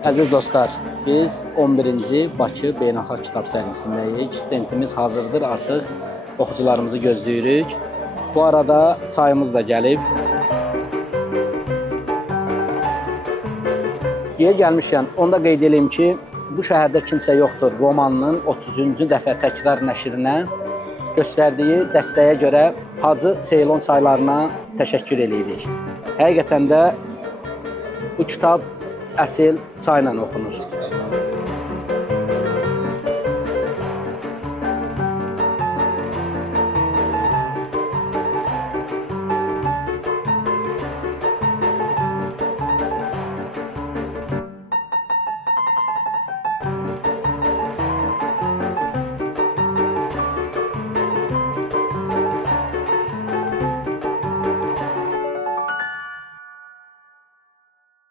Əziz dostlar, biz 11-ci Bakı Beynəlxalq Kitab sərgisindəyik. Stendimiz hazırdır, artıq oxucularımızı gözləyirik. Bu arada çayımız da gəlib. Yer gəlmişkən, onda qeyd edeyim ki, bu şəhərdə kimsə yoxdur romanının 30-cu dəfə təkrar nəşrinə göstərdiyi dəstəyə görə Hacı Seylon çaylarına təşəkkür edirik. Həqiqətən də bu kitab əsl çayla oxunur.